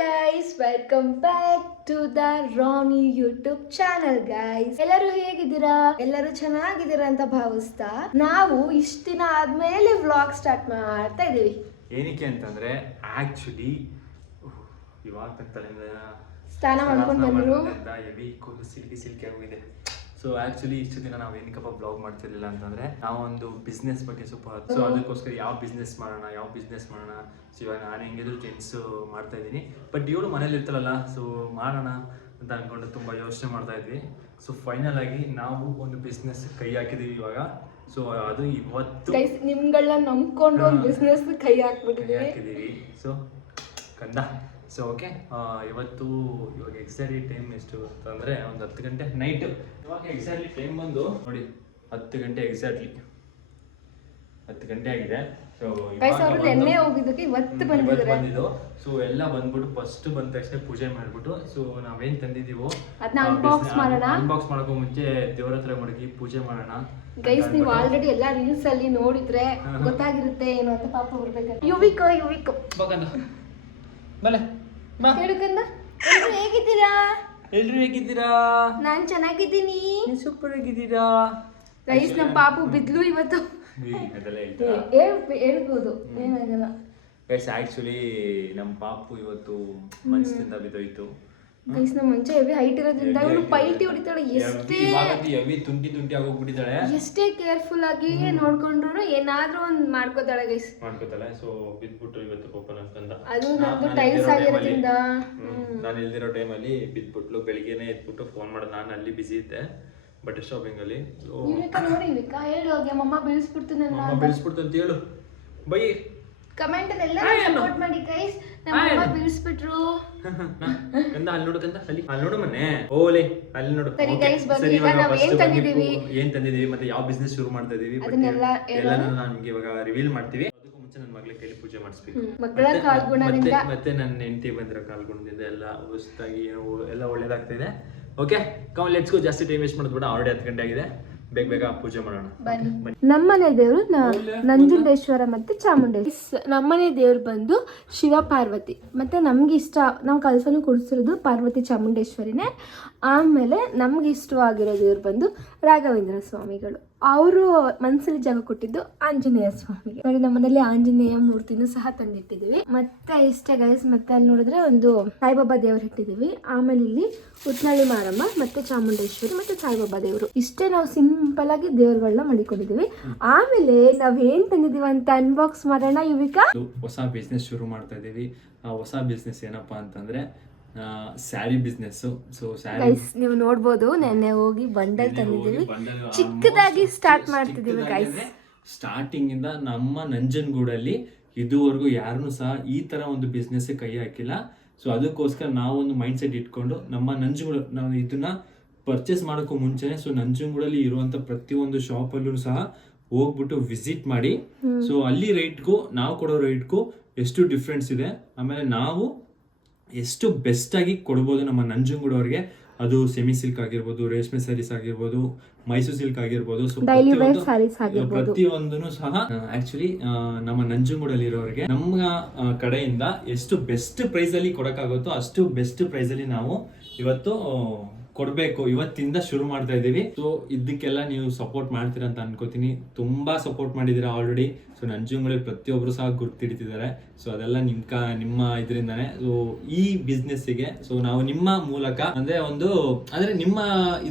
Guys welcome back to the Rani YouTube channel guys ಎಲ್ಲರೂ ಹೇಗಿದ್ದೀರಾ? ಎಲ್ಲರೂ ಚೆನ್ನಾಗಿದ್ದೀರಾ ಅಂತ ಭಾವಿಸ್ತಾ ನಾವು ಇಷ್ಟ ದಿನ ಆದ್ಮೇಲೆ ವ್ಲಾಗ್ ಸ್ಟಾರ್ಟ್ ಮಾಡ್ತಾ ಇದೀವಿ. ಏನಕ್ಕೆ ಅಂತಂದ್ರೆ ಆಕ್ಚುಲಿ ಇವಾಗ ಸ್ನಾನ ಮಾಡ್ಕೊಂಡ್ ಬಂದ್ರು. ಹೆವಿ ಕೂದಲು ಸಿಲ್ಕಿ ಸಿಲ್ಕಿ ಆಗೋಗಿದೆ. ಸೊ ಆಕ್ಚುಲಿ ಇಷ್ಟು ದಿನ ನಾವು ಏನಕ್ಕಪ್ಪ ಬ್ಲಾಗ್ ಮಾಡ್ತಿರ್ಲಿಲ್ಲ ಅಂತಂದ್ರೆ ನಾವು ಒಂದು ಬಿಸ್ನೆಸ್ ಬಗ್ಗೆ ಸ್ವಲ್ಪ ಸೊ ಅದಕ್ಕೋಸ್ಕರ ಯಾವ ಬಿಸ್ನೆಸ್ ಮಾಡೋಣ ಯಾವ ಬಿಸ್ನೆಸ್ ಮಾಡೋಣ? ಸೊ ಇವಾಗ ನಾನು ಹೆಂಗಿದ್ರು ಜೆಂಟ್ಸ್ ಮಾಡ್ತಾ ಇದ್ದೀನಿ. ಬಟ್ ಇವಳು ಮನೇಲಿ ಇರ್ತಾರಲ್ಲ ಸೊ ಮಾಡೋಣ ಅಂತ ಅಂದ್ಕೊಂಡು ತುಂಬಾ ಯೋಚನೆ ಮಾಡ್ತಾ ಇದ್ವಿ. ಸೊ ಫೈನಲ್ ಆಗಿ ನಾವು ಒಂದು ಬಿಸ್ನೆಸ್ ಕೈ ಹಾಕಿದೀವಿ ಇವಾಗ. ಸೊ ಅದು ಇವತ್ತು ನಿಮ್ಗಳನ್ನ ನಂಬ್ಕೊಂಡು ಒಂದು ಬಿಸ್ನೆಸ್ ಕೈ ಹಾಕಿದ್ದೀವಿ ಸೊ ಕಂದ. ಸೊ ಓಕೆ ಇವತ್ತು ಇವಾಗ ಎಕ್ಸಾಕ್ಟ್ಲಿ ಟೈಮ್ ಎಷ್ಟು ಅಂತಂದರೆ ಒಂದು ಹತ್ತು ಗಂಟೆ ನೈಟ್ ಇವಾಗ ಎಕ್ಸಾಕ್ಟ್ಲಿ ಟೈಮ್ ಬಂದು ನೋಡಿ ಹತ್ತು ಗಂಟೆ ಎಕ್ಸಾಕ್ಟ್ಲಿ ಹತ್ತು ಗಂಟೆ ಆಗಿದೆ. ಸೊ ನೆನ್ನೆ ಹೋಗಿದ್ದಕ್ಕೆ ಇವತ್ತು ಬಂದಿದ್ದು. ಸೊ ಎಲ್ಲ ಬಂದ್ಬಿಟ್ಟು ಫಸ್ಟ್ ಬಂದ ತಕ್ಷಣ ಪೂಜೆ ಮಾಡ್ಬಿಟ್ಟು ಸೊ ನಾವೇನ್ ತಂದಿದೀವೋ unbox ಮಾಡೋಣ. ಅನ್ಬಾಕ್ಸ್ ಮಾಡೋಕ್ಕೂ ಮುಂಚೆ ದೇವ್ರ ಹತ್ರ ಮಡಗಿ ಪೂಜೆ ಮಾಡೋಣ ಗೈಸ್ ನೀವು ಆಲ್ರೆಡಿ ಎಲ್ಲಾ ರೀಲ್ಸ್ ಅಲ್ಲಿ ನೋಡಿದ್ರೆ ಗೊತ್ತಾಗಿರುತ್ತೆ ಏನು ಅಂತ ಪಾಪ ಬರ್ಬೇಕು ಯುವಿಕ ಯುವಿಕ ಬಗ್ಗೆ ಬಲೆ ಬಾ ಹೇಳಕಂದ ಎಲ್ರು ಹೇಗಿದ್ದೀರಾ? ಎಲ್ರು ಹೇಗಿದ್ದೀರಾ? ನಾನ್ ಚೆನ್ನಾಗಿದ್ದೀನಿ. ಸೂಪರ್ ಆಗಿದ್ದೀರಾ? ರೈಸ್ ನಮ್ಮ ಪಾಪು ಬಿದ್ಲು ಇವತ್ತು. ಅದೆಲ್ಲ ಹೇಳ್- ಹೇಳ್ಬೋದು. ಏನಾಗಲ್ಲ. ಗೈಸ್ ಆಕ್ಚುಲಿ ನಮ್ಮ ಪಾಪು ಇವತ್ತು ಮನಸ್ಸಿಂದ ಬಿದ್ದೋಯ್ತು. ಗೈಸ್ ನಮ್ಮ ಮುಂಚೆ ಹೆವಿ ಹೈಟ್ ಇರೋದ್ರಿಂದ ಇವಳು ಪೈಲ್ಟಿ ಹೊಡಿತಾಳೆ ಎಷ್ಟೇ ಎವಿ ತುಂಟಿ ತುಂಟಿ ಆಗೋಗ್ಬಿಟ್ಟಿದ್ದಾಳೆ. ಎಷ್ಟೇ ಕೇರ್ಫುಲ್ ಆಗಿ ನೋಡ್ಕೊಂಡ್ರು ಏನಾದ್ರೂ ಒಂದ್ ಮಾಡ್ಕೋತಾಳೆ ಗೈಸ್ ಮಾಡ್ಕೋತಾಳೆ ಸೊ ಬಿದ್ಬಿಟ್ಟು ಇವತ್ತು ಪಾಪ ಅಂತಂದ ಅದು ನಮ್ದು ಟೈಲ್ಸ್ ಆಗಿರೋದ್ರಿಂದ. ನಾನು ಇಲ್ದಿರೋ ಟೈಮಲ್ಲಿ ಬಿದ್ಬಿಟ್ಲು ಬೆಳಿಗ್ಗೆನೆ ಎದ್ಬಿಟ್ಟು ಫೋನ್ ಮಾಡೋದು ನಾನು ಅಲ್ಲಿ ಬಿಸಿ ಇದ್ದೆ ಬಟ್ಟೆ ಶಾಪಿಂಗ್ ಅಲ್ಲಿ ನೋಡಿ ವಿಕ ಹೇಳಿ ಹೋಗಿ ಅಮ್ಮಮ್ಮ ಬೀಳಿಸ್ಬಿಡ್ತು ನನ್ನ ಬೆಳೆಸ್ಬಿಡ್ತು ಅಂತ ಹೇಳು. ಬೈ. ಕಮೆಂಟ್ ಎಲ್ಲ ಸಪೋರ್ಟ್ ಮಾಡಿ ಗೈಸ್ ಬೀಳಿಸ್ಬಿಟ್ರು. ಕಂದ ಅಲ್ಲಿ ನೋಡು ಕಂದ ಅಲ್ಲಿ ಅಲ್ಲಿ ನೋಡು ಮನೆ ಓಲೆ ಅಲ್ಲಿ ನೋಡು. ಸರಿ ಬನ್ನಿ. ಈಗ ನಾವ್ ಏನ್ ತಂದಿದೀವಿ? ಏನ್ ತಂದಿದೀವಿ ಮತ್ತೆ ಯಾವ ಬಿಸ್ನೆಸ್ ಶುರು ಮಾಡ್ತಾ ಇದೀವಿ? but ಅದನ್ನೆಲ್ಲ ಎಲ್ಲಾನು ನಾನು ನಿಮ್ಗೆ ಇವಾಗ ರಿವೀಲ್ ಮಾಡ್ತೀವಿ. ಅದಕ್ಕೂ ಮುಂಚೆ ನನ್ನ ಮಗಳ ಕೈಲಿ ಪೂಜೆ ಮಾಡಿಸ್ಬೇಕು. ಮಕ್ಕಳ ಮತ್ತೆ- ಕಾಲ್ಗುಣದಿಂದ. ಮತ್ತೆ- ಮತ್ತೆ ನನ್ನ ಹೆಂಡತಿ ಬಂದಿರೋ ಕಾಲ್ಗುಣದಿಂದ ಎಲ್ಲ ಹೊಸದಾಗಿ ಎಲ್ಲ ಒಳ್ಳೇದಾಗ್ತಿದೆ ಓಕೆ ಕಮ್ ಲೆಟ್ಸ್ ಗೋ ಜಾಸ್ತಿ ಟೈಮ್ ವೇಸ್ಟ್ ಮಾಡೋದು ಬೇಡ. ಆಲ್ರೆಡಿ ಹತ್ತು ಗಂಟೆ ಆಗಿದೆ. ಬೇಗ ಬೇಗ ಪೂಜೆ ಮಾಡೋಣ. ಬನ್ನಿ. ನಮ್ಮನೆ ದೇವರು ನಂಜುಂಡೇಶ್ವರ ಮತ್ತೆ ಚಾಮುಂಡೇಶ್ವರ. ನಮ್ಮನೆ ದೇವ್ರು ಬಂದು ಶಿವ ಪಾರ್ವತಿ ಮತ್ತೆ ನಮ್ಗೆ ಇಷ್ಟ ನಾವು ಕಲ್ಸನು ಕುಡಿಸಿರೋದು ಪಾರ್ವತಿ ಚಾಮುಂಡೇಶ್ವರಿನೇ. ಆಮೇಲೆ ನಮ್ಗೆ ಇಷ್ಟವಾಗಿರೋ ದೇವ್ರು ಬಂದು ರಾಘವೇಂದ್ರ ಸ್ವಾಮಿಗಳು. ಅವರು ಮನಸ್ಸಲ್ಲಿ ಜಾಗ ಕೊಟ್ಟಿದ್ದು ಆಂಜನೇಯ ಸ್ವಾಮಿಗೆ. ನೋಡಿ ನಮ್ಮನೇಲಿ ಆಂಜನೇಯ ಮೂರ್ತಿನೂ ಸಹ ತಂದಿಟ್ಟಿದ್ದೀವಿ. ಮತ್ತೆ ಇಷ್ಟೇ ಗೈಸ್ ಮತ್ತೆ ಅಲ್ಲಿ ನೋಡಿದ್ರೆ ಒಂದು ಸಾಯಿಬಾಬಾ ದೇವ್ರು ಇಟ್ಟಿದ್ದೀವಿ. ಆಮೇಲೆ ಇಲ್ಲಿ ಉತ್ನಳ್ಳಿ ಮಾರಮ್ಮ, ಮತ್ತೆ ಚಾಮುಂಡೇಶ್ವರಿ, ಮತ್ತೆ ಸಾಯಿಬಾಬಾ ದೇವರು. ಇಷ್ಟೇ ನಾವು ಸಿಂಪಲ್ ಆಗಿ ದೇವ್ರುಗಳನ್ನ ಮಾಡಿಕೊಂಡಿದ್ದೀವಿ. ಆಮೇಲೆ ನಾವ್ ಏನ್ ತಂದಿದೀವಿ ಅಂತ ಅನ್ಬಾಕ್ಸ್ ಮಾಡೋಣ, ಯುವಿಕಾ? ಹೊಸ ಬಿಸ್ನೆಸ್ ಶುರು ಮಾಡ್ತಾ ಇದೀವಿ ಆ ಹೊಸ ಬಿಸ್ನೆಸ್ ಏನಪ್ಪಾ ಅಂತಂದ್ರೆ saree business so saree guys ನೀವು ನೋಡ್ಬೋದು ನೆನ್ನೆ ಹೋಗಿ ಬಂಡಲ್ ತಂದಿದ್ದೀವಿ ಚಿಕ್ಕದಾಗಿ ಸ್ಟಾರ್ಟ್ ಮಾಡ್ತಿದ್ದೀವಿ ಗೈಸ್ ಸ್ಟಾರ್ಟಿಂಗ್ ಇಂದ ನಮ್ಮ ನಂಜನಗೂಡಲ್ಲಿ ಇದುವರೆಗೂ ಯಾರನ್ನೂ ಸಹ ಈ ತರ ಒಂದು ಬಿಸ್ನೆಸ್ ಕೈ ಹಾಕಿಲ್ಲ. ಸೊ ಅದಕ್ಕೋಸ್ಕರ ನಾವು ಒಂದು ಮೈಂಡ್ ಸೆಟ್ ಇಟ್ಕೊಂಡು ನಮ್ಮ ನಂಜುಗಳು ನಾವು ಇದನ್ನ ಪರ್ಚೇಸ್ ಮಾಡೋಕ್ಕೂ ಮುಂಚೆನೆ ಸೊ ನಂಜನಗೂಡಲ್ಲಿ ಇರುವಂತ ಪ್ರತಿಯೊಂದು ಅಲ್ಲೂ ಸಹ ಹೋಗ್ಬಿಟ್ಟು ವಿಸಿಟ್ ಮಾಡಿ. ಸೊ ಅಲ್ಲಿ ರೇಟ್ಗೂ ನಾವು ಕೊಡೋ ರೇಟ್ಗೂ ಎಷ್ಟು ಡಿಫ್ರೆನ್ಸ್ ಇದೆ. ಆಮೇಲೆ ನಾವು ಎಷ್ಟು ಬೆಸ್ಟ್ ಆಗಿ ಕೊಡ್ಬೋದು ನಮ್ಮ ನಂಜನಗೂಡವ್ರಿಗೆ. ಅದು ಸೆಮಿ ಸಿಲ್ಕ್ ಆಗಿರ್ಬೋದು ರೇಷ್ಮೆ ಸ್ಯಾರೀಸ್ ಆಗಿರ್ಬೋದು ಮೈಸೂರು ಸಿಲ್ಕ್ ಆಗಿರ್ಬೋದು. ಸೊ ಪ್ರತಿಯೊಂದನು ಸಹ ಆಕ್ಚುಲಿ ನಮ್ಮ ನಂಜುಂಗೂಡಲ್ಲಿ ಇರೋರಿಗೆ ನಮ್ಮ ಕಡೆಯಿಂದ ಎಷ್ಟು ಬೆಸ್ಟ್ ಪ್ರೈಸ್ ಅಲ್ಲಿ ಕೊಡಕ್ಕಾಗುತ್ತೋ ಅಷ್ಟು ಬೆಸ್ಟ್ ಪ್ರೈಸ್ ಅಲ್ಲಿ ನಾವು ಇವತ್ತು ಕೊಡ್ಬೇಕು. ಇವತ್ತಿಂದ ಶುರು ಮಾಡ್ತಾ ಇದ್ದೀವಿ. ಸೊ ಇದಕ್ಕೆಲ್ಲ ನೀವು ಸಪೋರ್ಟ್ ಮಾಡ್ತೀರಾ ಅಂತ ಅನ್ಕೋತೀನಿ. ತುಂಬಾ ಸಪೋರ್ಟ್ ಮಾಡಿದೀರಾ ಆಲ್ರೆಡಿ ಸೊ ನಂಜನಗೂಡಲ್ಲಿ ಪ್ರತಿಯೊಬ್ರು ಸಹ ಗುರ್ತಿಡ್ತಿದ್ದಾರೆ. ಸೊ ಅದೆಲ್ಲ ನಿಮ್ ಕ ನಿಮ್ಮ ಇದರಿಂದಾನೆ. ಸೊ ಈ ಬಿಸ್ನೆಸ್ಸಿಗೆ ಸೊ ನಾವು ನಿಮ್ಮ ಮೂಲಕ ಅಂದ್ರೆ ಒಂದು ಅಂದ್ರೆ ನಿಮ್ಮ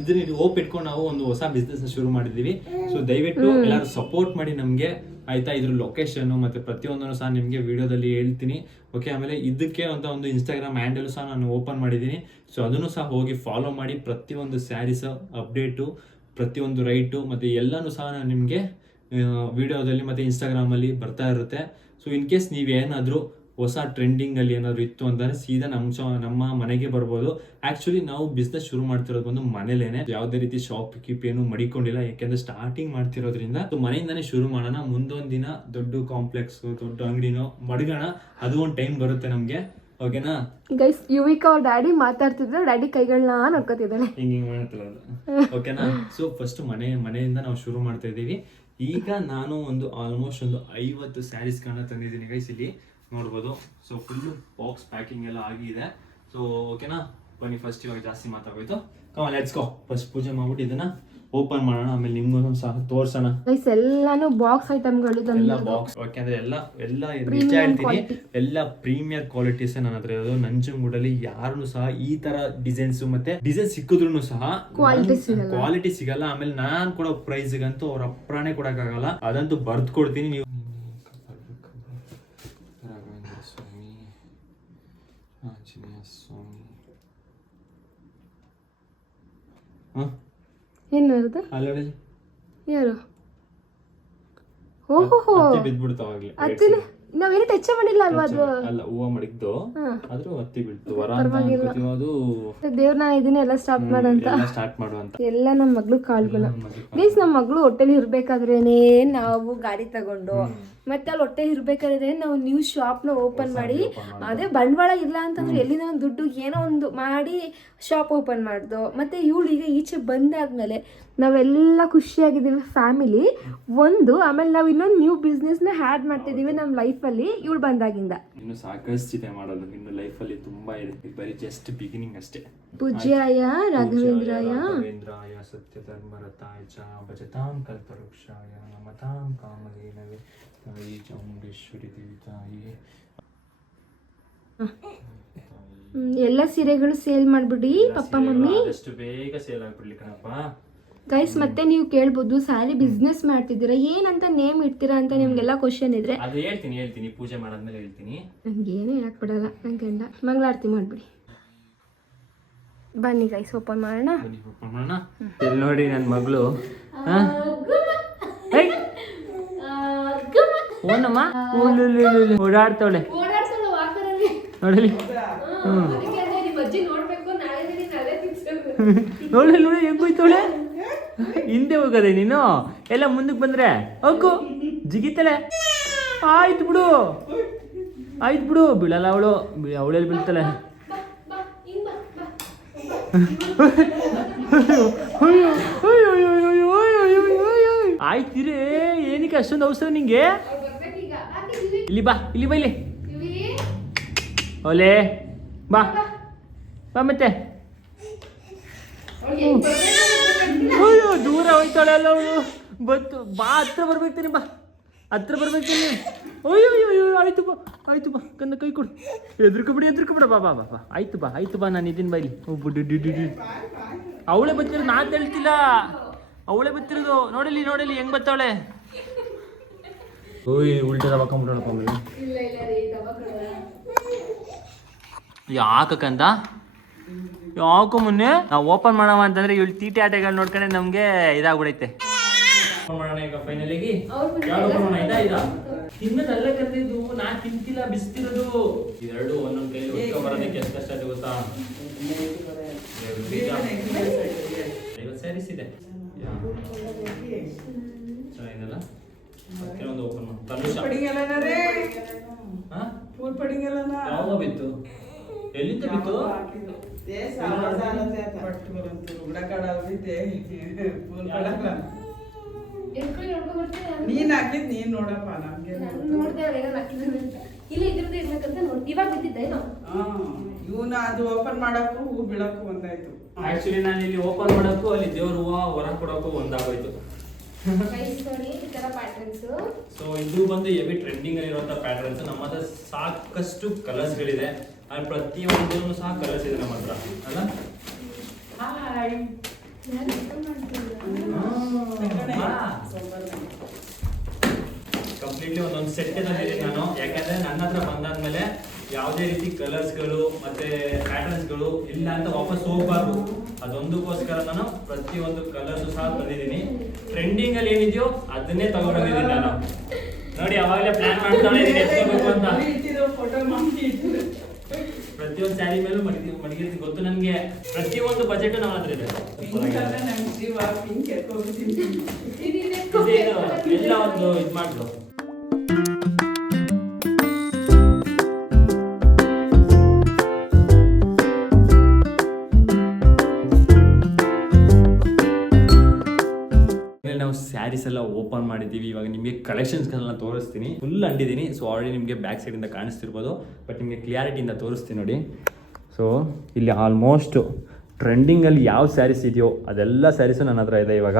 ಇದ್ರ ಓಪ್ ಇಟ್ಕೊಂಡು ನಾವು ಒಂದು ಹೊಸ ಬಿಸ್ನೆಸ್ ಶುರು ಮಾಡಿದೀವಿ ಸೊ ದಯವಿಟ್ಟು ಎಲ್ಲರೂ ಸಪೋರ್ಟ್ ಮಾಡಿ ನಮ್ಗೆ. ಆಯ್ತಾ? ಇದ್ರ ಲೊಕೇಶನ್ ಮತ್ತೆ ಪ್ರತಿಯೊಂದನ್ನು ಸಹ ನಿಮ್ಗೆ ವಿಡಿಯೋದಲ್ಲಿ ಹೇಳ್ತೀನಿ. ಓಕೆ ಆಮೇಲೆ ಇದಕ್ಕೆ ಅಂತ ಒಂದು ಇನ್ಸ್ಟಾಗ್ರಾಮ್ ಹ್ಯಾಂಡಲ್ ಸಹ ನಾನು ಓಪನ್ ಮಾಡಿದ್ದೀನಿ. ಸೊ ಅದನ್ನು ಸಹ ಹೋಗಿ ಫಾಲೋ ಮಾಡಿ ಪ್ರತಿಯೊಂದು ಸ್ಯಾರೀಸ್ ಅಪ್ಡೇಟು ಪ್ರತಿಯೊಂದು ರೈಟು ಮತ್ತು ಎಲ್ಲನೂ ಸಹ ನಾನು ನಿಮಗೆ ವಿಡಿಯೋದಲ್ಲಿ ಮತ್ತು ಇನ್ಸ್ಟಾಗ್ರಾಮಲ್ಲಿ ಬರ್ತಾ ಇರುತ್ತೆ. ಸೊ ಇನ್ ಕೇಸ್ ನೀವೇನಾದರೂ ಹೊಸ ಟ್ರೆಂಡಿಂಗಲ್ಲಿ ಏನಾದರೂ ಇತ್ತು ಅಂತಂದರೆ ಸೀದಾ ನಮ್ಮ ನಮ್ಮ ಮನೆಗೆ ಬರ್ಬೋದು. ಆ್ಯಕ್ಚುಲಿ ನಾವು ಬಿಸ್ನೆಸ್ ಶುರು ಮಾಡ್ತಿರೋದು ಬಂದು ಮನೇಲೇನೆ. ಯಾವುದೇ ರೀತಿ ಶಾಪ್ ಕೀಪ್ ಏನು ಮಡಿಕೊಂಡಿಲ್ಲ. ಯಾಕೆಂದರೆ ಸ್ಟಾರ್ಟಿಂಗ್ ಮಾಡ್ತಿರೋದ್ರಿಂದ ಸೊ ಮನೆಯಿಂದನೇ ಶುರು ಮಾಡೋಣ. ಮುಂದೊಂದು ದಿನ ದೊಡ್ಡ ಕಾಂಪ್ಲೆಕ್ಸ್ ದೊಡ್ಡ ಅಂಗಡಿನೋ ಮಡಗೋಣ. ಅದು ಒಂದು ಟೈಮ್ ಬರುತ್ತೆ ನಮ್ಗೆ. ಓಕೆನಾ ಗೈಸ್ ಯುವಿಕಾ ಅವ್ರ ಡ್ಯಾಡಿ ಮಾತಾಡ್ತಿದ್ರು ಡ್ಯಾಡಿ ಕೈಗಳನ್ನ ನೋಡ್ಕೊತಿದ್ದಾಳೆ ಹಿಂಗ್ ಹಿಂಗ್ ಮಾಡ್ತಿಲ್ಲ ಓಕೆನಾ ಸೊ ಫಸ್ಟ್ ಮನೆ ಮನೆಯಿಂದ ನಾವು ಶುರು ಮಾಡ್ತಾ ಇದ್ದೀವಿ. ಈಗ ನಾನು ಒಂದು ಆಲ್ಮೋಸ್ಟ್ ಒಂದು ಐವತ್ತು ಸ್ಯಾರೀಸ್ ಗಳನ್ನ ತಂದಿದ್ದೀನಿ ಗೈಸ್ ಇಲ್ಲಿ. ನೋಡ್ಬೋದು. ಸೊ ಫುಲ್ಲು ಬಾಕ್ಸ್ ಪ್ಯಾಕಿಂಗ್ ಎಲ್ಲ ಆಗಿದೆ. ಸೊ ಓಕೆನಾ ಬನ್ನಿ ಫಸ್ಟ್ ಇವಾಗ ಜಾಸ್ತಿ ಮಾತಾಡೋಯ್ತು ಕಮ ಲೆಟ್ಸ್ ಗೋ ಫಸ್ಟ್ ಪೂಜೆ ಮಾಡ್ಬಿಟ್ಟು ಇದನ್ನ ಓಪನ್ ಮಾಡೋಣ ಆಮೇಲೆ ನಿಮ್ಗೂ ಸಹ ತೋರ್ಸೋಣ. ಗೈಸ್ ಎಲ್ಲಾನು ಬಾಕ್ಸ್ ಐಟಮ್ಗಳು ಎಲ್ಲ ಬಾಕ್ಸ್ ಯಾಕೆಂದ್ರೆ ಎಲ್ಲ ಎಲ್ಲ ನಿಜ ಹೇಳ್ತೀನಿ ಎಲ್ಲ ಪ್ರೀಮಿಯರ್ ಕ್ವಾಲಿಟೀಸ್ ನನ್ನ ಹತ್ರ ಇರೋದು. ನಂಜನಗೂಡಲ್ಲಿ ಯಾರು ಸಹ ಈ ತರ ಡಿಸೈನ್ಸ್ ಮತ್ತೆ ಡಿಸೈನ್ ಸಿಕ್ಕಿದ್ರು ಸಹ. ಕ್ವಾಲಿಟಿ ಸಿಗಲ್ಲ. ಆಮೇಲೆ ನಾನ್ ಕೊಡೋ ಪ್ರೈಸ್ಗಂತೂ ಅವ್ರ ಅಪ್ರಾಣೆ ಕೊಡಕ್ಕಾಗಲ್ಲ. ಅದಂತೂ ಬರ್ದ್ ಕೊಡ್ತೀನಿ. ನೀವು ರಾಘವೇಂದ್ರ ಸ್ವಾಮಿ ಆಂಜನೇಯ ಸ್ವಾಮಿ ಹ ಏನ್ ಇರೋದು ಅಲ್ಲೋಡಿ ಯಾರು? ಓಹೋ ಬಿದ್ಬಿಡ್ತು ಅವಾಗ್ಲೇ ಹತ್ತಿನ ನಾವೇನು ಟಚ್ ಮಾಡಿಲ್ಲ ಅಲ್ವಾ ಅದು? ಅಲ್ಲ ಹೂವ ಮಡಗ್ದು. ಹಾ. ಆದ್ರೂ ಹತ್ತಿ ಬೀಳ್ತು ವರ ಅಂತ ಅನ್ಕೋತೀವಿ. ಅದು ದೇವ್ರನ್ನ ಇದನ್ನೆಲ್ಲ ಸ್ಟಾಪ್ ಮಾಡಂತ ಸ್ಟಾರ್ಟ್ ಮಾಡುವಂತ ಎಲ್ಲ ನಮ್ಮ ಮಗಳು ಕಾಲ್ಗುಣ ಪ್ಲೀಸ್ ನಮ್ಮ ಮಗಳು ಹೊಟ್ಟೆಲಿ ಇರ್ಬೇಕಾದ್ರೇನೆ ನಾವು ಗಾಡಿ ತಗೊಂಡು ಮತ್ತೆ ಅಲ್ಲಿ ಹೊಟ್ಟೆ ಇರ್ಬೇಕಾದ್ರೆ ನಾವು ನ್ಯೂ ಶಾಪ್ನ ಓಪನ್ ಮಾಡಿ ಅದೇ ಬಂಡವಾಳ ಇಲ್ಲ ಅಂತಂದ್ರೆ ಎಲ್ಲಿನ ಒಂದು ದುಡ್ಡು ಏನೋ ಒಂದು ಮಾಡಿ ಶಾಪ್ ಓಪನ್ ಮಾಡ್ದು. ಮತ್ತೆ ಇವಳು ಈಗ ಈಚೆ ಬಂದಾದ್ಮೇಲೆ ನಾವೆಲ್ಲ ಖುಷಿಯಾಗಿದ್ದೀವಿ ಫ್ಯಾಮಿಲಿ ಒಂದು ಆಮೇಲೆ ನಾವು ಇನ್ನೊಂದು ನ್ಯೂ ಬಿಸ್ನೆಸ್ನ ಹ್ಯಾಡ್ ಮಾಡ್ತಿದ್ದೀವಿ ನಮ್ಮ ಲೈಫಲ್ಲಿ ಇವಳು ಬಂದಾಗಿಂದ. ಇನ್ನು ಸಾಕಷ್ಟು ಇದೆ ಮಾಡೋದು. ಇನ್ನು ಲೈಫಲ್ಲಿ ತುಂಬಾ ಇದು ಬರೀ ಜಸ್ಟ್ ಬಿಗಿನಿಂಗ್ ಅಷ್ಟೇ. ಪೂಜ್ಯಾಯ ರಾಘವೇಂದ್ರಾಯ. ರಾಘವೇಂದ್ರಾಯ ಸತ್ಯ ಧರ್ಮರತಾಯ ಚ ಭಜತಾಂ ಕಲ್ಪವೃಕ್ಷಾಯ ನಮತಾಂ ಕಾಮಧೇನವೇ. ತಾಯಿ ಚಾಮುಂಡೇಶ್ವರಿ ದೇವಿ ತಾಯಿ ಎಲ್ಲ ಸೀರೆಗಳು ಸೇಲ್ ಮಾಡ್ಬಿಡಿ ಪಪ್ಪ ಮಮ್ಮಿ. ಆದಷ್ಟು ಬೇಗ ಸೇಲ್ ಆಗ್ಬಿಡ್ಲಿ ಕಣಪ್ಪ. ಗೈಸ್ ಮತ್ತೆ ನೀವು ಕೇಳ್ಬೋದು ಸ್ಯಾರಿ ಬಿಸ್ನೆಸ್ ಮಾಡ್ತಿದ್ದೀರಾ ಏನಂತ ನೇಮ್ ಇಡ್ತೀರಾ ಅಂತ ನಿಮ್ಗೆಲ್ಲ ಕ್ವಶನ್ ಇದ್ರೆ. ಅದು ಹೇಳ್ತೀನಿ ಹೇಳ್ತೀನಿ ಪೂಜೆ ಮಾಡಾದ್ಮೇಲೆ ಹೇಳ್ತೀನಿ. ನಂಗೆ ಏನು ಹೇಳಕ್ ಬಿಡಲ್ಲ ನನ್ನ ಗಂಡ ಮಂಗಳಾರತಿ ಮಾಡ್ಬಿಡಿ. ಬನ್ನಿ ಗೈಸ್ ಓಪನ್ ಮಾಡೋಣ. ಬನ್ನಿ open ಮಾಡೋಣ. ಇಲ್ಲಿ ನೋಡಿ ನನ್ನ ಮಗಳು. ಓನಮ್ಮ ಓಡಾಡ್ತಾವಳೆ. ನೋಡಲಿ. ನೋಡಿ ನೋಡಿ ಹೆಂಗ್ ಹಿಂದೆ ಹೋಗದೆ ನೀನು? ಎಲ್ಲ ಮುಂದಕ್ಕೆ ಬಂದ್ರೆ? ಹೋಗು ಜಿಗಿತಾಳೆ. ಆಯ್ತು ಬಿಡು. ಆಯ್ತು ಬಿಡು. ಬೀಳಲ್ಲ ಅವಳು. ಅವಳಲ್ಲಿ ಬೀಳ್ತಾಳೆ. ಆಯ್ತಿರೇ ಏನಕ್ಕೆ? ಅಷ್ಟೊಂದು ಅವಸರ ನಿಂಗೆ? ಇಲ್ಲಿ ಬಾ ಇಲ್ಲಿ ಬಾ ಇಲ್ಲಿ. ಓಲೆ ಬಾ. ಬಾ ಮತ್ತೆ. ಅಯ್ಯೋ ದೂರ ಹೋಯ್ತಾಳೆ ಅಲ್ಲ ಅವಳು. ಬತ್ತು ಬಾ ಹತ್ರ ಬರ್ಬೇಕು ಬಾ. ಹತ್ರ ಬರ್ಬೇಕು ತಾನೆ ಅಯ್ಯೋ ಅಯ್ಯೋ ಅಯ್ಯೋ ಆಯ್ತು ಬಾ ಆಯ್ತು ಬಾ. ಕನ್ನ ಕೈ ಕೊಡು. ಎದ್ರುಕೊಬಿಡಿ ಎದ್ರುಕೊಬಿಡ. ಬಾ ಬಾ ಬಾ ಬಾ. ಆಯ್ತು ಬಾ ಆಯ್ತು ಬಾ ನಾನು ಇದೀನಿ ಬಾ ಇಲ್ಲಿ. ಅವಳೇ ಬತ್ತಿರೋದು ನಾನು ಹೇಳ್ತಿಲ್ಲ. ಅವಳೇ ಬತ್ತಿರೋದು ನೋಡಲಿ ನೋಡಲಿ ಹೆಂಗ್ ಬತ್ತಾವಳೆ ಓಯ್ ಉಲ್ಟಾ ಆಮೇಲೆ ಯಾಕಂದ ಯಾಕೋ ಮೊನ್ನೆ? ನಾವು ಓಪನ್ ಮಾಡವ ಅಂತಂದ್ರೆ ಇವಳು ಟಿ ಆಟಗಳು ನೋಡ್ಕೊಂಡೆ ನಮ್ಗೆ ಇದಾಗ್ಬಿಡೈತೆ. ಮಾಡೋಣ ಈಗ ಫೈನಲಿಗೆ ತಿನ್ನದಲ್ಲ ಕರೆದಿದ್ದು ನಾ ತಿಂತಿಲ್ಲ ಬಿಸ್ತಿರೋದು. ಇದೆರಡು ಒಂದೊಂದ್ ಕೈಲಿ ಹೊತ್ಕೊಂಡ್ ಬರೋದಕ್ಕೆ ಎಷ್ಟು ಕಷ್ಟ ಆಯ್ತು ಗೊತ್ತಾ? ಐವತ್ತು ಸ್ಯಾರೀಸ್ ಇದೆ ಯಾ. ಚೆನ್ನಾಗಿದೆಲ್ಲ ಮತ್ತೆ ಒಂದು ಓಪನ್ ಮಾಡಿ ತನುಷ ಹಾ ಯಾವಾಗ ಬಿತ್ತು ಎಲ್ಲಿಂದ ಬಿತ್ತು? ನೀನ್. ಹಾಕಿದ್ ನೀನ್ ನೋಡಪ್ಪ ನಮ್ಗೆ ಇಲ್ಲ ಇದ್ರದ್ದು ಇರ್ಬೇಕಂತ ನೋಡಿ ಇವಾಗ ಬಿದ್ದಿದ್ದೇನೋ ಇವನ ಅದು ಓಪನ್ ಮಾಡಕ್ಕೂ ಹೂ ಬೀಳಕ್ಕೂ ಒಂದಾಯ್ತು. ಆಕ್ಚುಲಿ ನಾನು ಇಲ್ಲಿ ಓಪನ್ ಮಾಡಕ್ಕೂ ಅಲ್ಲಿ ದೇವ್ರ ಹೂವ ಹೊರ ಕೊಡಕ್ಕೂ ಒಂದಾಗೋಯ್ತು. ಸೊ ಇದು ಬಂದು ಹೆವಿ ಟ್ರೆಂಡಿಂಗ್ ಇರುವಂತ ಪ್ಯಾಟರ್ನ್ಸ್ ನಮ್ಮ ಹತ್ರ ಸಾಕಷ್ಟು ಕಲರ್ಸ್ ಗಳಿದೆ. ಅಲ್ಲಿ ಪ್ರತಿಯೊಂದನ್ನು ಸಹ ಕಲರ್ಸ್ ಇದೆ ನಮ್ಮ ಹತ್ರ ಅಲ್ಲ? ಕಂಪ್ಲೀಟ್ಲಿ ಒಂದೊಂದು ಸೆಟ್ ತಂದಿದ್ದೀನಿ ನಾನು. ಯಾಕಂದ್ರೆ ನನ್ನ ಹತ್ರ ಬಂದಾದ್ಮೇಲೆ ಯಾವುದೇ ರೀತಿ ಕಲರ್ಸ್ಗಳು ಮತ್ತೆ ಪ್ಯಾಟರ್ನ್ಸ್ಗಳು ಇಲ್ಲ ಅಂತ ವಾಪಸ್ ಹೋಗ್ಬಾರ್ದು. ಅದೊಂದಕ್ಕೋಸ್ಕರ ನಾನು ಪ್ರತಿಯೊಂದು ಕಲರ್ಸ್ ಸಹ ತಂದಿದ್ದೀನಿ. ಟ್ರೆಂಡಿಂಗ್ ಅಲ್ಲಿ ಏನಿದೆಯೋ ಅದನ್ನೇ ತಗೊಂಡಿದ್ದೀನಿ ನಾನು. ನೋಡಿ, ಅವಾಗಲೇ ಪ್ಲಾನ್ ಮಾಡ್ತಾಳೆ ಅಂತ ಇಟ್ಟಿರೋ ಫೋಟೋ ಮಾಡಿ ಇಟ್ಟಿರೋ ಪ್ರತಿಯೊಂದು ಸ್ಯಾರಿ ಮೇಲೂ ಮಡಗಿ ಮಡಗಿರ್ತೀನಿ ಗೊತ್ತು ನನಗೆ ಪ್ರತಿಯೊಂದು ಬಜೆಟ್ ನಾವು ಅಂದ್ರೆ ಇದೆ. ಎಲ್ಲ ಒಂದು ಇದು ಮಾಡ್ಲು ಸ್ಯಾರೀಸ್ ಎಲ್ಲ ಓಪನ್ ಮಾಡಿದ್ದೀವಿ. ಇವಾಗ ನಿಮಗೆ ಕಲೆಕ್ಷನ್ಸ್ಗಳನ್ನ ತೋರಿಸ್ತೀನಿ. ಫುಲ್ ಅಂಡಿದ್ದೀನಿ ಸೊ ಆಲ್ರೆಡಿ ನಿಮಗೆ ಬ್ಯಾಕ್ ಸೈಡಿಂದ ಕಾಣಿಸ್ತಿರ್ಬೋದು. ಬಟ್ ನಿಮಗೆ ಕ್ಲಿಯಾರಿಟಿಯಿಂದ ತೋರಿಸ್ತೀನಿ ನೋಡಿ. ಸೊ ಇಲ್ಲಿ ಆಲ್ಮೋಸ್ಟ್ ಟ್ರೆಂಡಿಂಗಲ್ಲಿ ಯಾವ ಸ್ಯಾರೀಸ್ ಇದೆಯೋ ಅದೆಲ್ಲ ಸ್ಯಾರೀಸು ನನ್ನ ಹತ್ರ ಇದೆ ಇವಾಗ.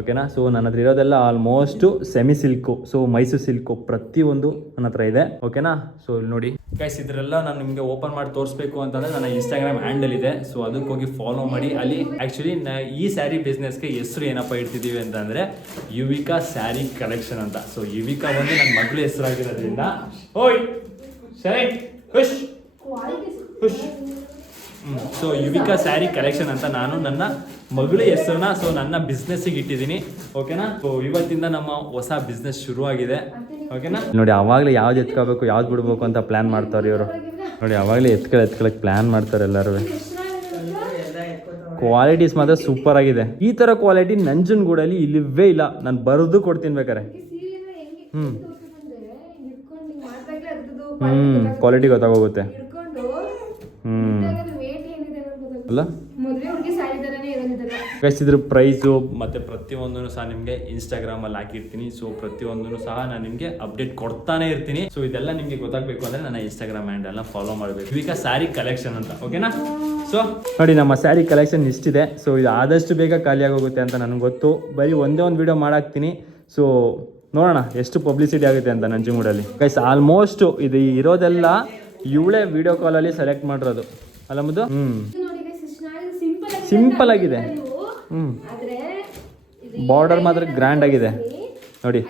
ಓಕೆನಾ ಸೊ ನನ್ನ ಹತ್ರ ಇರೋದೆಲ್ಲ almost semi silk so Mysuru silk ಪ್ರತಿಯೊಂದು ನನ್ನ ಹತ್ರ ಇದೆ. ಓಕೆನಾ ಸೊ ಇಲ್ಲಿ ನೋಡಿ. ಗೈಸ್ ಇದರೆಲ್ಲ ನಾನು ನಿಮಗೆ ಓಪನ್ ಮಾಡಿ ತೋರಿಸ್ಬೇಕು ಅಂತಂದರೆ ನನ್ನ ಇನ್ಸ್ಟಾಗ್ರಾಮ್ ಹ್ಯಾಂಡಲ್ ಇದೆ. ಸೊ ಅದಕ್ಕೆ ಹೋಗಿ ಫಾಲೋ ಮಾಡಿ. ಅಲ್ಲಿ ಆ್ಯಕ್ಚುಲಿ ಈ ಸ್ಯಾರಿ ಬಿಸ್ನೆಸ್ಗೆ ಹೆಸರು ಏನಪ್ಪ ಇಡ್ತಿದ್ದೀವಿ ಅಂತಂದರೆ ಯುವಿಕಾ ಸ್ಯಾರಿ ಕಲೆಕ್ಷನ್ ಅಂತ. ಸೊ ಯುವಿಕಾ ಬಂದು ನನ್ನ ಮಗಳು ಹೆಸರಾಗಿರೋದ್ರಿಂದ ಓಯ್ ಸರಿ. ಖುಷ್ ಖುಷ್ ಸೊ ಯುವಿಕಾ ಸ್ಯಾರಿ ಕಲೆಕ್ಷನ್ ಅಂತ ನಾನು ನನ್ನ ಮಗಳ ಹೆಸರನ್ನ ಸೊ ನನ್ನ ಬಿಸ್ನೆಸ್ಸಿಗೆ ಇಟ್ಟಿದ್ದೀನಿ. ಓಕೆನಾ ಸೊ ಇವತ್ತಿಂದ ನಮ್ಮ ಹೊಸ ಬಿಸ್ನೆಸ್ ಶುರುವಾಗಿದೆ. ಓಕೆನಾ ನೋಡಿ, ಅವಾಗಲೇ ಯಾವ್ದು ಎತ್ಕೋಬೇಕು, ಯಾವ್ದು ಬಿಡ್ಬೇಕು ಅಂತ ಪ್ಲಾನ್ ಮಾಡ್ತಾರೆ ಇವರು. ನೋಡಿ, ಅವಾಗಲೇ ಎತ್ಕೊಳ ಎತ್ಕೊಳ್ಳೋಕೆ ಪ್ಲಾನ್ ಮಾಡ್ತಾರೆ ಎಲ್ಲರೂ ಕ್ವಾಲಿಟೀಸ್ ಮಾತ್ರ ಸೂಪರ್ ಆಗಿದೆ. ಈ ತರ ಕ್ವಾಲಿಟಿ ನಂಜನಗೂಡಲ್ಲಿ ಇಲ್ಲಿವೇ ಇಲ್ಲ. ನಾನು ಬರೆದು ಕೊಡ್ತೀನಿ ಬೇಕಾರೆ. ಹ್ಞೂ ಹ್ಮ್ ಕ್ವಾಲಿಟಿ ಗೊತ್ತಾಗೋಗುತ್ತೆ. ಹ್ಮ್. ಅಲ್ಲ? ಗೈಸ್ ಇದ್ರ ಪ್ರೈಸು ಮತ್ತು ಪ್ರತಿಯೊಂದನ್ನು ಸಹ ನಿಮಗೆ ಇನ್ಸ್ಟಾಗ್ರಾಮಲ್ಲಿ ಹಾಕಿರ್ತೀನಿ. ಸೊ ಪ್ರತಿಯೊಂದನ್ನು ಸಹ ನಾನು ನಿಮಗೆ ಅಪ್ಡೇಟ್ ಕೊಡ್ತಾನೆ ಇರ್ತೀನಿ. ಸೊ ಇದೆಲ್ಲ ನಿಮಗೆ ಗೊತ್ತಾಗಬೇಕು ಅಂದರೆ ನನ್ನ ಇನ್ಸ್ಟಾಗ್ರಾಮ್ ಹ್ಯಾಂಡಲ್ನ ಫಾಲೋ ಮಾಡಬೇಕು. ಈಗ ಸ್ಯಾರಿ ಕಲೆಕ್ಷನ್ ಅಂತ ಓಕೆನಾ ಸೊ ನೋಡಿ ನಮ್ಮ ಸ್ಯಾರಿ ಕಲೆಕ್ಷನ್ ಇಷ್ಟಿದೆ ಸೊ ಇದು ಆದಷ್ಟು ಬೇಗ ಖಾಲಿಯಾಗೋಗುತ್ತೆ ಅಂತ ನನಗೆ ಗೊತ್ತು. ಬರೀ ಒಂದೇ ಒಂದು ವಿಡಿಯೋ ಮಾಡಾಕ್ತೀನಿ. ಸೊ ನೋಡೋಣ ಎಷ್ಟು ಪಬ್ಲಿಸಿಟಿ ಆಗುತ್ತೆ ಅಂತ ನಂಜುಂಗೂಡಲ್ಲಿ ಗೈಸ್ ಆಲ್ಮೋಸ್ಟ್ ಇದು ಇರೋದೆಲ್ಲ ಇವಳೇ ವಿಡಿಯೋ ಕಾಲಲ್ಲಿ ಸೆಲೆಕ್ಟ್ ಮಾಡಿರೋದು. ಅಲ್ಲ ಮುದ್ದು? ಹ್ಞೂ ಸಿಂಪಲ್ ಆಗಿದೆ. ಹ್ಞೂ ಬಾರ್ಡರ್ ಮಾತ್ರ ಗ್ರ್ಯಾಂಡ್ ಆಗಿದೆ. ನೋಡಿ.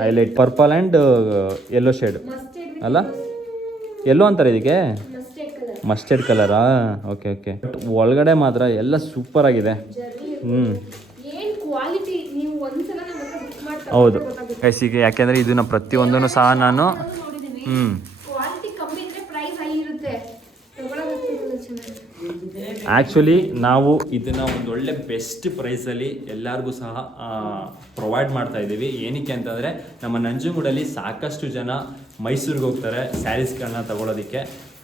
Highlight purple and yellow shade ಅಲ್ಲ? ಎಲ್ಲೋ ಅಂತಾರೆ ಇದಕ್ಕೆ? ಮಸ್ಟರ್ಡ್ ಕಲರ್ ಓಕೆ ಓಕೆ ಒಳಗಡೆ ಮಾತ್ರ ಎಲ್ಲ ಸೂಪರ್ ಆಗಿದೆ. ಹ್ಮ್. ಹ್ಞೂ ಹೌದು. ಯಾಕೆಂದ್ರೆ ಯಾಕೆಂದರೆ ಇದನ್ನ ಪ್ರತಿಯೊಂದನ್ನು ಸಹ ನಾನು ಹ್ಮ್. ಹ್ಞೂ ಕ್ವಾಲಿಟಿ ಕಮ್ಮಿ ಇದ್ರೆ ಪ್ರೈಸ್ ಹೈ ಇರುತ್ತೆ ತಗೊಳಕ್ಕೆ ಚೆನ್ನಾಗಿ ಆ್ಯಕ್ಚುಲಿ ನಾವು ಇದನ್ನು ಒಂದು ಒಳ್ಳೆ ಬೆಸ್ಟ್ ಪ್ರೈಸಲ್ಲಿ ಎಲ್ಲರಿಗೂ ಸಹ ಪ್ರೊವೈಡ್ ಮಾಡ್ತಾ ಇದ್ದೀವಿ. ಏನಕ್ಕೆ ಅಂತಂದರೆ, ನಮ್ಮ ನಂಜನಗೂಡಲ್ಲಿ ಸಾಕಷ್ಟು ಜನ ಮೈಸೂರಿಗೆ ಹೋಗ್ತಾರೆ ಸ್ಯಾರೀಸ್ಗಳನ್ನ ತಗೊಳ್ಳೋದಕ್ಕೆ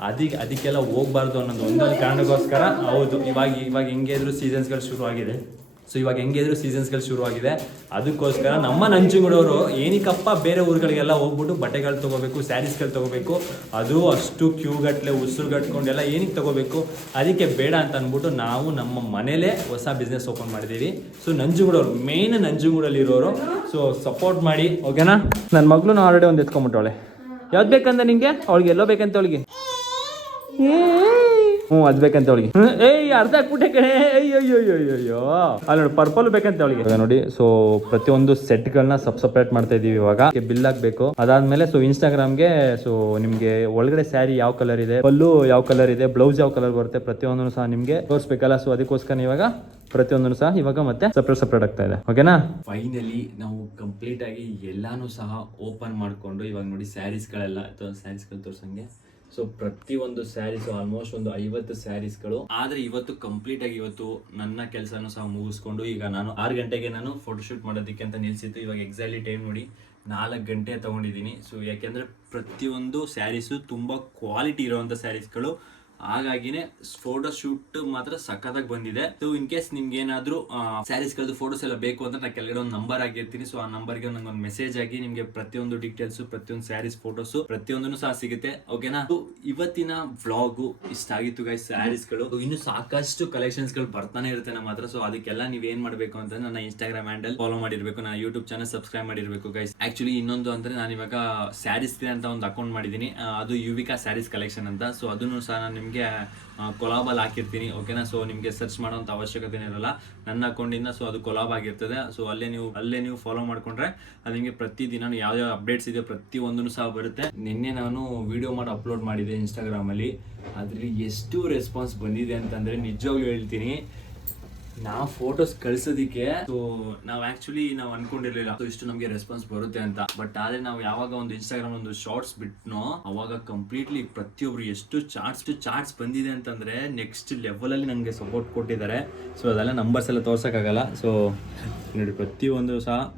ಅದಕ್ಕೆ ಅದಕ್ಕೆಲ್ಲ ಹೋಗ್ಬಾರ್ದು ಅನ್ನೋದು ಒಂದೊಂದು ಕಾರಣಕ್ಕೋಸ್ಕರ, ಹೌದು, ಇವಾಗ ಇವಾಗ ಹೆಂಗೆ ಇದ್ರೂ ಸೀಸನ್ಸ್ಗಳು ಆಗಿದೆ ಸೊ ಇವಾಗ ಹೆಂಗೆ ಇದ್ರು ಸೀಸನ್ಸ್ಗಳು ಶುರುವಾಗಿದೆ. ಅದಕ್ಕೋಸ್ಕರ ನಮ್ಮ ನಂಜನಗೂಡವರು ಏನಕ್ಕಪ್ಪ ಬೇರೆ ಊರುಗಳಿಗೆಲ್ಲ ಹೋಗ್ಬಿಟ್ಟು ಬಟ್ಟೆಗಳು ತೊಗೋಬೇಕು ಸ್ಯಾರೀಸ್ಗಳು ತೊಗೋಬೇಕು, ಅದು ಅಷ್ಟು ಕ್ಯೂ ಗಟ್ಟಲೆ ಉಸಿರು ಎಲ್ಲ ಏನಕ್ಕೆ ತೊಗೋಬೇಕು, ಅದಕ್ಕೆ ಬೇಡ ಅಂತ ಅಂದ್ಬಿಟ್ಟು ನಾವು ನಮ್ಮ ಮನೇಲೇ ಹೊಸ ಬಿಸ್ನೆಸ್ ಓಪನ್ ಮಾಡಿದ್ದೀವಿ. ಸೊ ನಂಜುಗೂಡವ್ರು ಮೇನ್ ನಂಜುಗೂಡಲ್ಲಿರೋರು ಸೊ ಸಪೋರ್ಟ್ ಮಾಡಿ ಓಕೆನಾ ನನ್ನ ಮಗಳು ಆಲ್ರೆಡಿ ಒಂದು ಎತ್ಕೊಂಬಿಟ್ಟವಳೆ ಯಾವ್ದು ಬೇಕಂದ ನಿಂಗೆ? ಅವಳಿಗೆ ಎಲ್ಲೋ ಬೇಕಂತ ಅವಳಿಗೆ. ಹ್ಞೂ ಅದು ಬೇಕಂತ ಅವಳಿಗೆ. ಏಯ್ ಅರ್ಧ ಹಾಕ್ಬಿಟ್ಟೆ ಕಣೆ. ಅಯ್ಯೋ ಅಯ್ಯೋ ಅಲ್ಲಿ ನೋಡಿ ಪರ್ಪಲ್ ಬೇಕಂತ ಅವಳಿಗೆ. ನೋಡಿ ಸೊ ಪ್ರತಿಯೊಂದು ಸೆಟ್ಗಳನ್ನ ಸಬ್ ಸಪ್ರೇಟ್ ಮಾಡ್ತಾ ಇದೀವಿ ಇವಾಗ. ಬಿಲ್ ಹಾಕ್ಬೇಕು. ಅದಾದ್ಮೇಲೆ ಸೊ ಇನ್ಸ್ಟಾಗ್ರಾಮ್ಗೆ ಸೊ ನಿಮ್ಗೆ ಒಳಗಡೆ ಸ್ಯಾರಿ ಯಾವ ಕಲರ್ ಇದೆ ಪಲ್ಲು ಯಾವ ಕಲರ್ ಇದೆ ಬ್ಲೌಸ್ ಯಾವ ಕಲರ್ ಬರುತ್ತೆ ಪ್ರತಿಯೊಂದನ್ನು ಸಹ ನಿಮ್ಗೆ ತೋರಿಸ್ಬೇಕಲ್ಲ. ಸೊ ಅದಕ್ಕೋಸ್ಕರ ಇವಾಗ ಪ್ರತಿಯೊಂದನ್ನು ಸಹ ಇವಾಗ ಮತ್ತೆ ಸಪ್ರೇಟ್ ಸಪ್ರೇಟ್ ಆಗ್ತಾ ಇದೆ. ಓಕೆನಾ ಫೈನಲಿ ನಾವು ಕಂಪ್ಲೀಟ್ ಆಗಿ ಎಲ್ಲಾನು ಸಹ ಓಪನ್ ಮಾಡಿಕೊಂಡು ಇವಾಗ ನೋಡಿ ಸ್ಯಾರೀಸ್ ಗಳೆಲ್ಲ ಸ್ಯಾರೀಸ್ಗಳು ತೋರ್ಸಂಗೆ ಸೊ ಪ್ರತಿಯೊಂದು ಸ್ಯಾರೀಸ್ ಆಲ್ಮೋಸ್ಟ್ ಒಂದು ಐವತ್ತು ಸ್ಯಾರೀಸ್ಗಳು ಆದ್ರೆ ಇವತ್ತು ಕಂಪ್ಲೀಟ್ ಆಗಿ ಇವತ್ತು ನನ್ನ ಕೆಲಸನೂ ಸಹ ಮುಗಿಸ್ಕೊಂಡು ಈಗ ನಾನು ಆರು ಗಂಟೆಗೆ ನಾನು ಫೋಟೋಶೂಟ್ ಮಾಡೋದಕ್ಕೆ ಅಂತ ನಿಲ್ಸಿತ್ತು ಇವಾಗ ಎಕ್ಸಾಕ್ಟ್ಲಿ ಟೈಮ್ ನೋಡಿ, ನಾಲ್ಕು ಗಂಟೆ ತಗೊಂಡಿದ್ದೀನಿ. ಸೊ ಯಾಕೆಂದ್ರೆ ಪ್ರತಿಯೊಂದು ಸ್ಯಾರೀಸು ತುಂಬಾ ಕ್ವಾಲಿಟಿ ಇರುವಂತ ಸ್ಯಾರೀಸ್ಗಳು ಹಾಗಾಗಿನೇ ಫೋಟೋ ಶೂಟ್ ಮಾತ್ರ ಸಖತ್ತಾಗಿ ಬಂದಿದೆ. ಸೊ ಇನ್ ಕೇಸ್ ನಿಮ್ಗೆ ಏನಾದ್ರು ಸ್ಯಾರೀಸ್ ಗಳದ್ದು ಫೋಟೋಸ್ ಎಲ್ಲ ಬೇಕು ಅಂತ ನಾನು ಕೆಳಗಡೆ ಒಂದು ನಂಬರ್ ಆಗಿರ್ತೀನಿ ಸೊ ಆ ನಂಬರ್ಗೆ ನಂಗೆ ಒಂದು ಮೆಸೇಜ್ ಆಗಿ ನಿಮ್ಗೆ ಪ್ರತಿಯೊಂದು ಡೀಟೇಲ್ಸ್ ಪ್ರತಿಯೊಂದು ಸ್ಯಾರೀಸ್ ಫೋಟೋಸ್ ಪ್ರತಿಯೊಂದನ್ನು ಸಹ ಸಿಗುತ್ತೆ. ಓಕೆನಾ ಇವತ್ತಿನ ವ್ಲಾಗು ಇಷ್ಟ ಆಗಿತ್ತು ಗೈಸ್ ಸ್ಯಾರೀಸ್ಗಳು. ಇನ್ನು ಸಾಕಷ್ಟು ಕಲೆಕ್ಷನ್ಸ್ಗಳು ಬರ್ತಾನೆ ಇರುತ್ತೆ ನಮ್ಮ ಹತ್ರ ಸೊ ಅದಕ್ಕೆಲ್ಲ ನೀವ್ ಏನ್ ಮಾಡ್ಬೇಕು ಅಂತ ನನ್ನ ಇನ್ಸ್ಟಾಗ್ರಾಮ್ ಹ್ಯಾಂಡಲ್ ಫಾಲೋ ಮಾಡಿರ್ಬೇಕು. ನನ್ನ ಯೂಟ್ಯೂಬ್ ಚಾನಲ್ ಸಬ್ಸ್ಕ್ರೈಬ್ ಮಾಡಿರ್ಬೇಕು ಗೈಸ್ ಆಕ್ಚುಲಿ ಇನ್ನೊಂದು ಅಂದ್ರೆ ನಾನು ಇವಾಗ ಸ್ಯಾರೀಸ್ ಅಂತ ಒಂದು ಅಕೌಂಟ್ ಮಾಡಿದೀನಿ ಅದು ಯುವಿಕಾ ಸ್ಯಾರೀಸ್ ಕಲೆಕ್ಷನ್ ಅಂತ. ಸೊ ಅದನ್ನು ಸಹ ನಾನು ನಿಮಗೆ ಕೊಲಾಬಲ್ಲಿ ಹಾಕಿರ್ತೀನಿ ಓಕೆನಾ ಸೊ ನಿಮಗೆ ಸರ್ಚ್ ಮಾಡೋಂಥ ಅವಶ್ಯಕತೆ ಇರಲ್ಲ. ನನ್ನ ಅಕೌಂಟಿಂದ ಸೊ ಅದು ಕೊಲಾಬ್ ಆಗಿರ್ತದೆ. ಸೊ ಅಲ್ಲೇ ನೀವು ಅಲ್ಲೇ ನೀವು ಫಾಲೋ ಮಾಡಿಕೊಂಡ್ರೆ, ಅದು ನಿಮಗೆ ಪ್ರತಿದಿನ ಯಾವ ಯಾವ ಅಪ್ಡೇಟ್ಸ್ ಇದೆ ಪ್ರತಿ ಒಂದೂ ಸಹ ಬರುತ್ತೆ. ನಿನ್ನೆ ನಾನು ವಿಡಿಯೋ ಮಾಡಿ ಅಪ್ಲೋಡ್ ಮಾಡಿದೆ ಇನ್ಸ್ಟಾಗ್ರಾಮಲ್ಲಿ ಅದರಲ್ಲಿ ಎಷ್ಟು ರೆಸ್ಪಾನ್ಸ್ ಬಂದಿದೆ ಅಂತಂದರೆ ನಿಜವಾಗ್ಲೂ ಹೇಳ್ತೀನಿ. ನಾವು ಫೋಟೋಸ್ ಕಳ್ಸೋದಿಕ್ಕೆ ಸೊ ನಾವು ಆಕ್ಚುಲಿ ನಾವು ಅನ್ಕೊಂಡಿರ್ಲಿಲ್ಲ. ಇಷ್ಟು ನಮಗೆ ರೆಸ್ಪಾನ್ಸ್ ಬರುತ್ತೆ ಅಂತ. ಬಟ್ ಆದ್ರೆ ನಾವು ಯಾವಾಗ ಒಂದು ಇನ್ಸ್ಟಾಗ್ರಾಮ್ ಒಂದು ಶಾರ್ಟ್ಸ್ ಬಿಟ್ನೋ, ಅವಾಗ ಕಂಪ್ಲೀಟ್ಲಿ ಪ್ರತಿಯೊಬ್ರು ಎಷ್ಟು ಚಾರ್ಟ್ಸ್ ಚಾರ್ಟ್ಸ್ ಬಂದಿದೆ ಅಂತಂದ್ರೆ ನೆಕ್ಸ್ಟ್ ಲೆವೆಲ್ ಅಲ್ಲಿ ನನಗೆ ಸಪೋರ್ಟ್ ಕೊಟ್ಟಿದ್ದಾರೆ. ಸೊ ಅದೆಲ್ಲ ನಂಬರ್ಸ್ ಎಲ್ಲ ತೋರ್ಸಕ್ಕಾಗಲ್ಲ. ಸೊ ನೋಡಿ, ಪ್ರತಿಯೊಂದು ಸಹ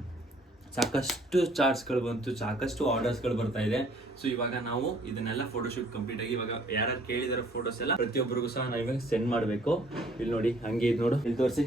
ಸಾಕಷ್ಟು ಚಾರ್ಟ್ಸ್ಗಳು ಬಂತು, ಸಾಕಷ್ಟು ಆರ್ಡರ್ಸ್ಗಳು ಬರ್ತಾ ಇದೆ. ಸೊ ಇವಾಗ ನಾವು ಇದನ್ನೆಲ್ಲ ಫೋಟೋಶೂಟ್ ಕಂಪ್ಲೀಟ್ ಆಗಿ ಇವಾಗ ಯಾರು ಕೇಳಿದಾರೋ ಫೋಟೋಸ್ ಎಲ್ಲ ಪ್ರತಿಯೊಬ್ಬರಿಗೂ ಸಹ ನಾವು ಇವಾಗ ಸೆಂಡ್ ಮಾಡಬೇಕು. ಇಲ್ಲಿ ನೋಡಿ, ಹಂಗೆ ಇದು ನೋಡು. ಇಲ್ಲಿ ತೋರಿಸಿ.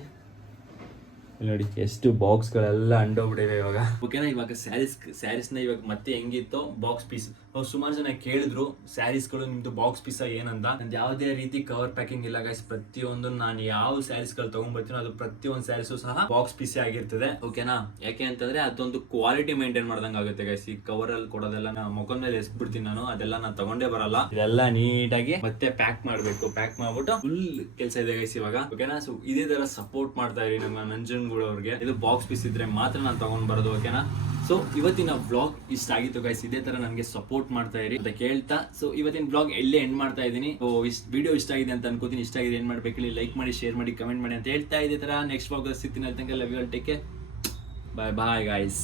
ಇಲ್ಲಿ ನೋಡಿ, ಎಷ್ಟು ಬಾಕ್ಸ್ ಗಳೆಲ್ಲ ಅಂಡೋಗ್ಬಿಟ್ಟಿವೆ ಇವಾಗ. ಓಕೆನಾ ಇವಾಗ ಸ್ಯಾರೀಸ್ ಸ್ಯಾರೀಸ್ನ ಇವಾಗ ಮತ್ತೆ ಹೆಂಗಿತ್ತು ಬಾಕ್ಸ್ ಪೀಸ್ ಸುಮಾರು ಜನ ಕೇಳಿದ್ರು ಸ್ಯಾರೀಸ್ಗಳು ನಿಮ್ದು ಬಾಕ್ಸ್ ಪೀಸ ಏನಂತ? ನಂದು ಯಾವುದೇ ರೀತಿ ಕವರ್ ಪ್ಯಾಕಿಂಗ್ ಇಲ್ಲ ಗೈಸ್ ಪ್ರತಿಯೊಂದು ನಾನು ಯಾವ ಸ್ಯಾರೀಸ್ಗಳು ತಗೊಂಡ್ಬರ್ತೀನೋ ಅದು ಪ್ರತಿಯೊಂದು ಸ್ಯಾರೀಸು ಸಹ ಬಾಕ್ಸ್ ಪೀಸ್ ಆಗಿರ್ತದೆ. ಓಕೆನಾ ಯಾಕೆ ಅಂತಂದ್ರೆ ಅದೊಂದು ಕ್ವಾಲಿಟಿ ಮೇಂಟೈನ್ ಮಾಡ್ದಂಗೆ ಆಗುತ್ತೆ ಗೈಸ್ ಈ ಕವರ್ ಅಲ್ಲಿ ಕೊಡೋದೆಲ್ಲ ನಾ ಮುಖದ ಮೇಲೆ ಎಸ್ಬಿಡ್ತೀನಿ ನಾನು. ಅದೆಲ್ಲ ನಾನು ತಗೊಂಡೇ ಬರಲ್ಲ. ಇದೆಲ್ಲ ನೀಟಾಗಿ ಮತ್ತೆ ಪ್ಯಾಕ್ ಮಾಡ್ಬೇಕು. ಪ್ಯಾಕ್ ಮಾಡ್ಬಿಟ್ಟು ಫುಲ್ ಕೆಲಸ ಇದೆ ಗೈಸ್ ಇವಾಗ. ಓಕೆನಾ ಸೊ ಇದೇ ತರ ಸಪೋರ್ಟ್ ಮಾಡ್ತಾ ಇರಿ ನಮ್ಮ ನಂಜನಗೂಡ್ ಅವ್ರಿಗೆ. ಇದು ಬಾಕ್ಸ್ ಪೀಸ್ ಇದ್ರೆ ಮಾತ್ರ ನಾನು ತಗೊಂಡ್ ಬರೋದು ಓಕೆನಾ ಸೊ ಇವತ್ತಿನ ಬ್ಲಾಗ್ ಇಷ್ಟ ಆಗಿತ್ತು ಗೈಸ್ ಇದೇ ತರ ನನಗೆ ಸಪೋರ್ಟ್ ಮಾಡ್ತಾ ಇರಿ ಅಂತ ಕೇಳ್ತಾ. ಸೊ ಇವತ್ತಿನ ಬ್ಲಾಗ್ ಎಲ್ಲೇ ಎಂಡ್ ಮಾಡ್ತಾ ಇದ್ದೀನಿ? ವಿಡಿಯೋ ಇಷ್ಟ ಆಗಿದೆ ಅಂತ ಅನ್ಕೋತೀನಿ. ಇಷ್ಟ ಆಗಿದೆ, ಏನ್ ಮಾಡ್ಬೇಕು ಹೇಳಿ ಲೈಕ್ ಮಾಡಿ ಶೇರ್ ಮಾಡಿ ಕಮೆಂಟ್ ಮಾಡಿ ಅಂತ ಹೇಳ್ತಾ ಇದೇ ತರ. ನೆಕ್ಸ್ಟ್ ಬ್ಲಾಗ್ ಸಿಗ್ತೀನಿ. ಅಂತ love take bye bye guys